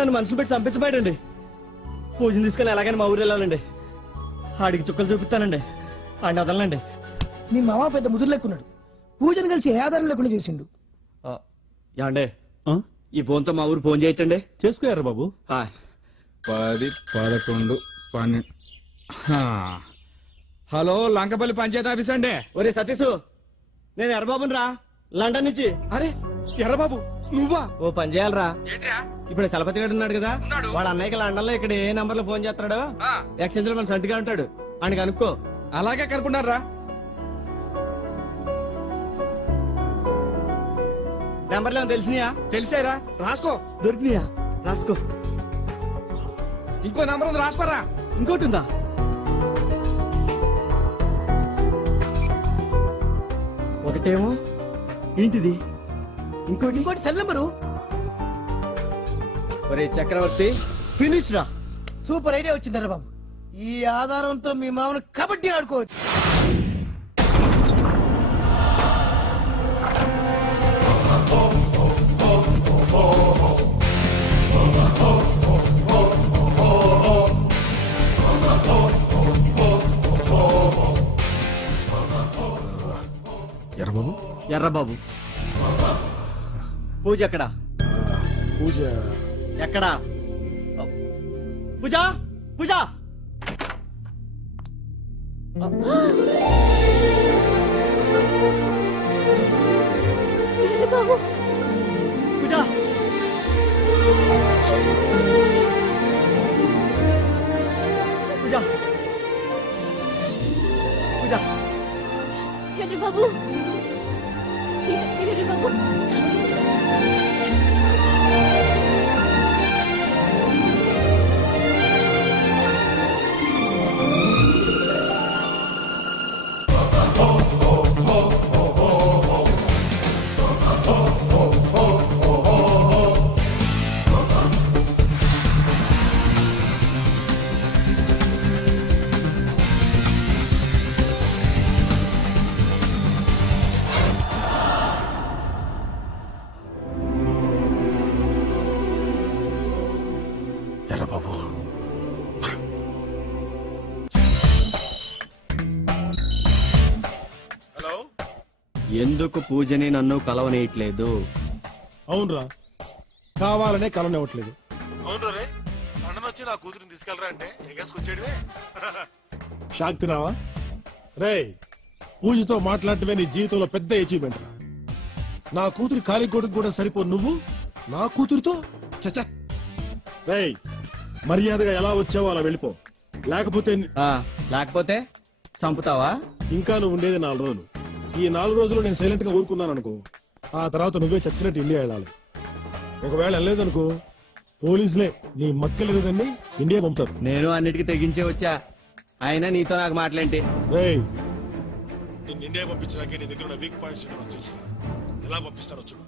నన్ను మనసులు పెట్టి చంపించబోయాడండి. పూజను తీసుకుని ఎలాగైనా మా ఊరు వెళ్ళాలండి. ఆడికి చుక్కలు చూపిస్తానండి. ఆడిని వదలండి. మీ మామ పెద్ద ముదురు లెక్కున్నాడు. పూజను కలిసి ఏ ఆధారం లేకుండా చేసిండు. ఏమండే ఈ ఫోన్తో మా ఊరు ఫోన్ చేయొచ్చండి? చేసుకోయారా బాబు? 10, 11, 12. హలో, లంకపల్లి పంచాయతీ ఆఫీస్ అండి. ఒరే సతీష్, నేను ఎర్రబాబుని రా, లండన్ నుంచి. అరే ఎర్రబాబు నువ్వా? ఓ పని చేయాలరా. ఇప్పుడు చలపతి గడు ఉన్నాడు కదా, వాళ్ళ అన్నయ్యకి లండన్ లో ఇక్కడ ఏ నంబర్ లో ఫోన్ చేస్తాడో ఎక్స్చేంజ్ లో మన సంటిగా ఉంటాడు, అని కనుక్కో. అలాగే కనుక్కున్నారా? నెంబర్లు ఏమో తెలిసినాయా? తెలిసారా? రాసుకో. దొరికినాయా? రాసుకో. ఇంకో నంబర్ ఉంది, రాసుకోరా. ఇంకోటి ఉందా? ఒకటేమో ఏంటిది, ఇంకోటి సెల్ నెంబరు. ఒరే చక్రవర్తి, ఫినిష్ రా. సూపర్ ఐడియా వచ్చిందరా బాబు. ఈ ఆధారంతో మీ మామను కబడ్డీ ఆడుకోవచ్చు. ఎర్రబాబు, ఎర్రబాబు. పూజ ఎక్కడా? పూజ ఎక్కడా? పూజ, పూజ. పూజ, పూజ, పూజ. ఎర్రబాబు, ఎర్రబాబు. ఎర్రబాబు, హలో. ఎందుకు పూజని నన్ను కలవనేయట్లేదు? అవునరా, కావాలనే కలనివ్వట్లేదు. అవును రే, లండన్ వచ్చి నా కూతురిని తీసుకెళ్ళరా అంటే ఎగేసుకొచ్చాడువే. షాక్ తినావా? రే, పూజతో మాట్లాడటమే నీ జీవితంలో పెద్ద అచీవ్మెంట్ రా. నా కూతురు ఖాళీ కొడుకు కూడా సరిపో, నువ్వు నా కూతురుతో చచ్చా. రే, మర్యాదగా ఎలా వచ్చావో అలా వెళ్ళిపో, లేకపోతే లేకపోతే చంపుతావా? ఇంకా నువ్వు ఉండేది 4 రోజులు. ఈ 4 రోజులు నేను సైలెంట్ గా ఊరుకున్నాను అనుకో, ఆ తర్వాత నువ్వే చచ్చినట్టు ఇండియా వెళ్ళాలి. ఒకవేళ వెళ్ళలేదనుకో, పోలీసులే నీ మక్కలేదని ఇండియా పంపుతారు. నేను అన్నిటికీ తెగించే వచ్చా, అయినా నీతో నాకు మాటలేంటి? రేయ్, నిన్ను ఇండియా పంపించినాకే నీ దగ్గర ఉన్న వీక్ పాయింట్స్ నాకు తెలుసా? ఎలా పంపిస్తారో చూడు.